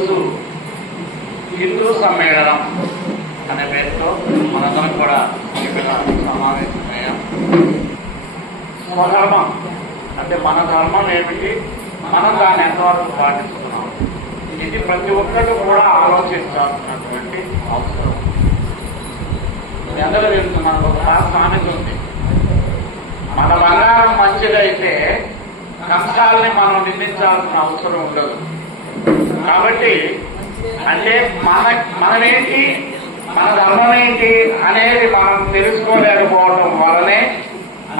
ఈరోజు హిందూ సమ్మేళనం అనే పేరుతో మనందరం కూడా ఇక్కడ సమావేశమయ్యాం. స్వధర్మం అంటే మన ధర్మం ఏమిటి, మనం దాన్ని ఎంతవరకు పాటిస్తున్నాం, ఇది ప్రతి ఒక్కరు కూడా ఆలోచించాల్సినటువంటి అవసరం. ఎందరూ తెలుస్తున్నాను, ఒక సామెత ఉంది, మన బంగారం మంచిదైతే కష్టాలని మనం నిందించాల్సిన అవసరం ఉండదు. కాబట్టి అంటే మనమేంటి, మన ధర్మం ఏంటి అనేది మనం తెలుసుకోలేకపోవడం వల్లనే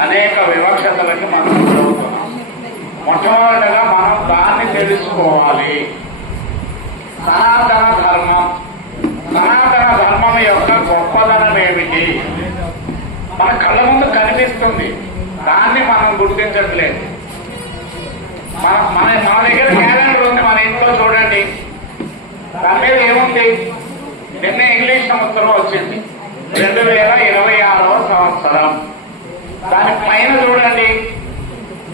అనేక వివక్షతలకి మనం చదువుతున్నాం. మొట్టమొదటిగా మనం దాన్ని తెలుసుకోవాలి. సనాతన ధర్మం యొక్క గొప్పదనం ఏమిటి మన కళ్ళ ముందు కనిపిస్తుంది, దాన్ని మనం గుర్తించట్లేదు. మన దగ్గర క్యాలెండర్ ఉంది, మన ఇంట్లో చూడండి, దాని మీద ఏముంది, నిన్న ఇంగ్లీష్ సంవత్సరం వచ్చింది 2026వ సంవత్సరం. దాని పైన చూడండి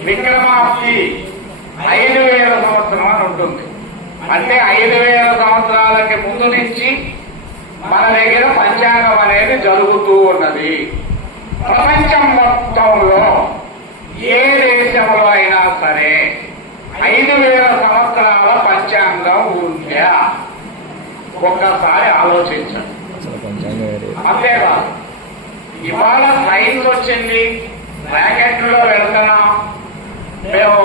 విక్రమాబ్ది 5000 సంవత్సరం అని ఉంటుంది. అంటే 5000 సంవత్సరాలకి ముందు నుంచి మన దగ్గర పంచాంగం అనేది జరుగుతూ ఉన్నది. ప్రపంచం మొత్తంలో ఏ దేశంలో అయినా సరే 5000 సంవత్సరాల పంచాంగం ఉందా ఒక్కసారి ఆలోచించండి. అంతేకాదు, ఇవాళ సైన్స్ వచ్చింది, ర్యాకెట్లో వెళ్తున్నాం, మేము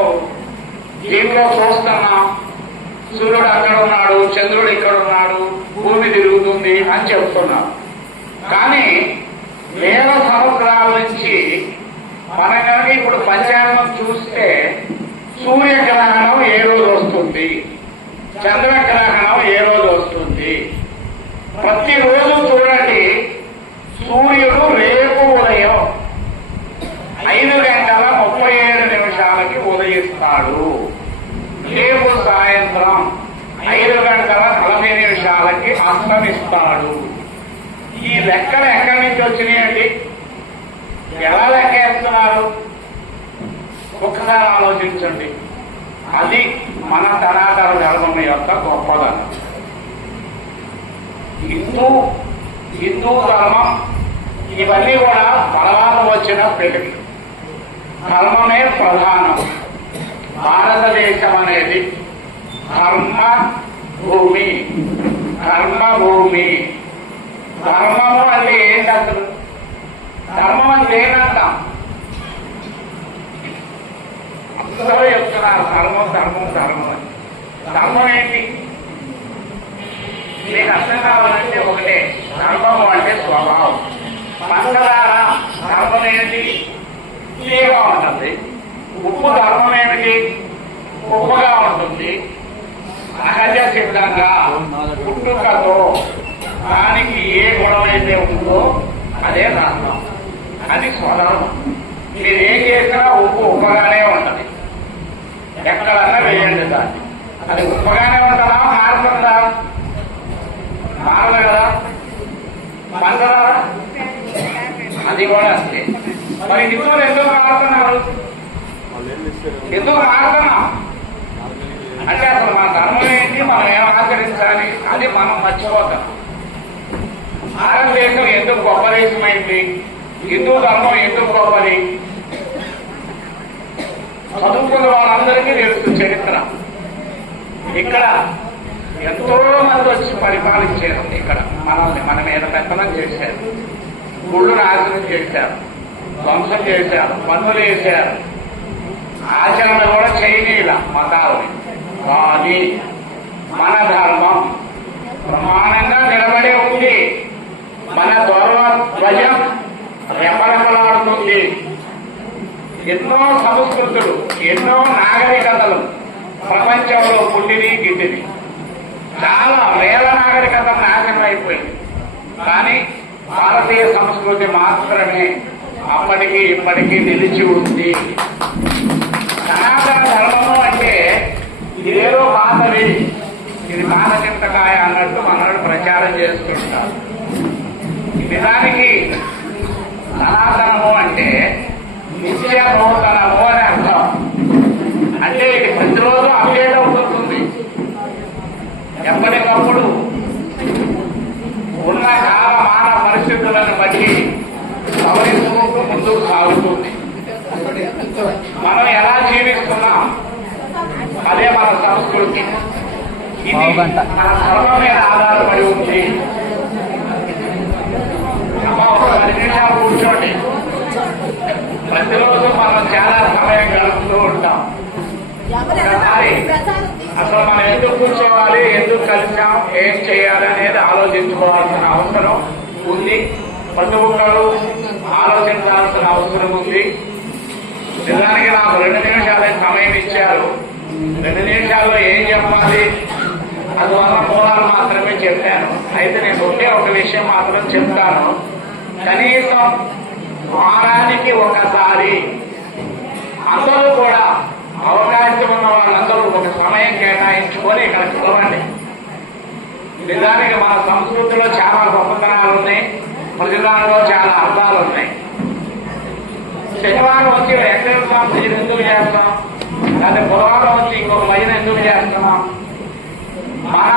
దీంట్లో చూస్తున్నాం, సూర్యుడు అక్కడ ఉన్నాడు, చంద్రుడు ఇక్కడ ఉన్నాడు, భూమి తిరుగుతుంది అని చెప్తున్నాం. కానీ వేల సంవత్సరాల నుంచి మనం కనుక ఇప్పుడు పంచాంగం చూస్తే సూర్యగ్రహణం ఏ రోజు వస్తుంది, చంద్రగ్రహణం ఏ రోజు వస్తుంది, ప్రతిరోజు చూడండి సూర్యుడు రేపు ఉదయం 5:37 ఉదయిస్తాడు, రేపు సాయంత్రం 5:40 అస్తమిస్తాడు. ఈ లెక్కలు ఎక్కడి నుంచి వచ్చినాయండి, ఎలా లెక్కేస్తున్నారు ఒక్కసారి ఆలోచించండి. అది మన సనాతన ధర్మం యొక్క గొప్పదనం. హిందూ ధర్మం ఇవన్నీ కూడా తర్వాత వచ్చిన పెళ్లి. ధర్మమే ప్రధానం. భారతదేశం అనేది కర్మభూమి. ధర్మము అంటే ఏంటి అసలు? ధర్మం అంటే ఏంటంటాం? అందరూ చెప్తున్నారు ధర్మం అని. ధర్మం ఏంటి మీకు అర్థం కావాలంటే ఒకటే, ధర్మము అంటే స్వభావం. పంచదార ధర్మం ఏంటి? తీయగా ఉంటుంది. ఉప్పు ధర్మం ఏమిటి? ఉప్పుగా ఉంటుంది. సహజ సిద్ధంగా పుట్టుకతో దానికి ఏ గొడవ అయితే ఉందో అదే ధర్మం, అది స్వధర్మం. మీరు ఏం చేసినా ఉప్పుగానే ఉంటుంది. ఎక్కడన్నా వేయండి దాన్ని, అది ఉప్పుగానే ఉంటుందా, మారుతుందా? మారదు కదా. పంచదార అది కూడా అంతే. మరి హిందువులు ఎందుకు మారుతున్నారు? ఎందుకు మారుతున్నాం అంటే అసలు మన ధర్మం ఏంటి, మనం ఏం ఆచరించాలి అది మనం మర్చిపోతాం. భారతదేశం ఎందుకు గొప్ప దేశమైంది, హిందూ ధర్మం ఎందుకు గొప్పది, చదువుకున్న వాళ్ళందరికీ తెలుసు చరిత్ర. ఇక్కడ ఎంతో మంది వచ్చి పరిపాలించారు. ఇక్కడ మనల్ని మన మీద పెత్తనం చేశారు, గుళ్ళు నాశనం చేశారు, ధ్వంసం చేశారు, పన్నులు వేశారు, ఆచరణ కూడా చేయనీల మతాలని. కానీ మన ధర్మం ప్రమాణంగా నిలబడి ఉంది. మన ధ్వజం రెపరెపలాడుతుంది. ఎన్నో సంస్కృతులు, ఎన్నో నాగరికతలు ప్రపంచంలో పుట్టిని గిట్టిని. చాలా వేల నాగరికతలు నాశనం అయిపోయింది. కానీ భారతీయ సంస్కృతి మాత్రమే అప్పటికి ఇప్పటికీ నిలిచి ఉంది. సనాతన ధర్మము అంటే ఇదేదో పాతది, ఇది పాత చింతకాయ అన్నట్టు మనల్ని ప్రచారం చేస్తుంటారు. నిజానికి సనాతనము అంటే నిత్య నూతనము అని అర్థం. అంటే ఇది ప్రతిరోజు అప్డేట్ అవుతుంది. మారుతుంది. మనం ఎలా జీవిస్తున్నాం అదే మన సంస్కృతి. ఇది మన ధర్మం మీద ఆధారపడి ఉంది. అమ్మ ఒక 10 నిమిషాలు కూర్చోండి. ప్రతిరోజు మనం చాలా సమయం గడుపుతూ ఉంటాం. ఒకసారి అసలు మనం ఎందుకు కూర్చోవాలి, ఎందుకు కలిసాం, ఏం చేయాలి అనేది ఆలోచించుకోవాల్సిన అవసరం ఉంది. ప్రతి ఒక్కరు ఆలోచించాల్సిన అవసరం ఉంది. నిజానికి నాకు 2 నిమిషాలే సమయం ఇచ్చారు. 2 నిమిషాల్లో ఏం చెప్పాలి అందువల్ల మూలాలు మాత్రమే చెప్పాను. అయితే నేను ఒకే ఒక విషయం మాత్రం చెప్తాను. కనీసం వారానికి ఒకసారి అందరూ కూడా అవకాశం ఉన్న వాళ్ళందరూ ఒక సమయం కేటాయించుకొని ఇక్కడ కలవండి. నిజానికి మన సంస్కృతిలో చాలా గొప్పతనాలు ఉన్నాయి, ప్రజలలో చాలా అర్థాలు ఉన్నాయి. శనివారం వచ్చి వెంకటేశ్వర పూజలు ఎందుకు చేస్తాం, లేదా బుధవారం వచ్చి ఇంకొక భజన ఎందుకు చేస్తున్నాం? మన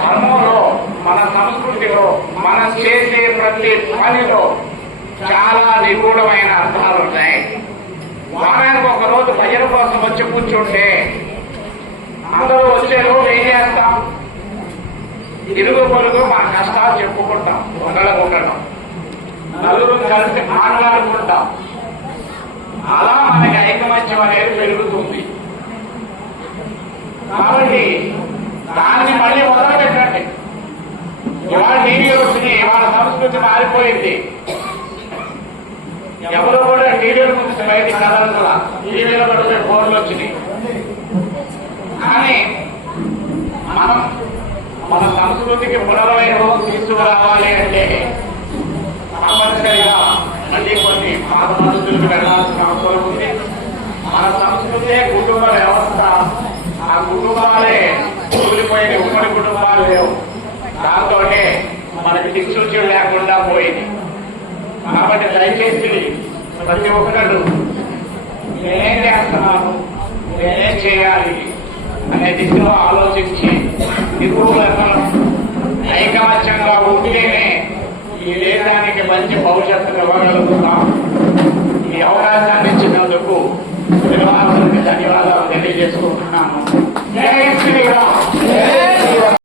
ధర్మంలో, మన సంస్కృతిలో మనం చేసే ప్రతి పనిలో చాలా నిగూఢమైన అర్థాలు ఉన్నాయి. వారానికి ఒక రోజు భజన కోసం వచ్చి కూర్చుంటే అందరూ వచ్చే రోజు ఏం చేస్తాం? ఇరుగు పొరుగు మన కష్టాలు చెప్పుకుంటాం, ఒకళ్ళకొకళ్ళం నలుగురు కలిసి మాట్లాడుకుంటాం. అలా మనకి ఐకమత్యం అనేది పెరుగుతుంది. కాబట్టి దాన్ని మళ్ళీ మొదలుపెట్టండి. ఇవాళ టీవీ వచ్చింది, ఇవాళ సంస్కృతి మారిపోయింది. ఎవరు కూడా టీవీల గురించి బయటికి కదలకుండా టీవీలో పడితే ఫోన్లు వచ్చినాయి. కానీ మనం మన సంస్కృతికి పునర్వైభవం తీసుకురావాలి అంటే తప్పనిసరిగా మళ్ళీ కొన్ని పాత పద్ధతులకు వెళ్ళాల్సిన అవసరం ఉంది. మన సంస్కృతే కుటుంబ వ్యవస్థ. ఆ కుటుంబాలే కూలిపోయిన ఉమ్మడి కుటుంబాలు లేవు. దాంతో మనకి దిక్సూచులు లేకుండా పోయింది. కాబట్టి దయచేసి ప్రతి ఒక్కరు నేనేం చేస్తున్నాను, నేనేం చేయాలి అనే దిశలో ఆలోచించి నిపుణులను ఐకమత్యంగా ఉంటేనే ఈ దేశానికి మంచి భవిష్యత్తును ఇవ్వగలుగుతాం. ఈ అవకాశాన్ని ఇచ్చినందుకు ధన్యవాదాలు తెలియజేసుకుంటున్నాను. జై శ్రీరామ్.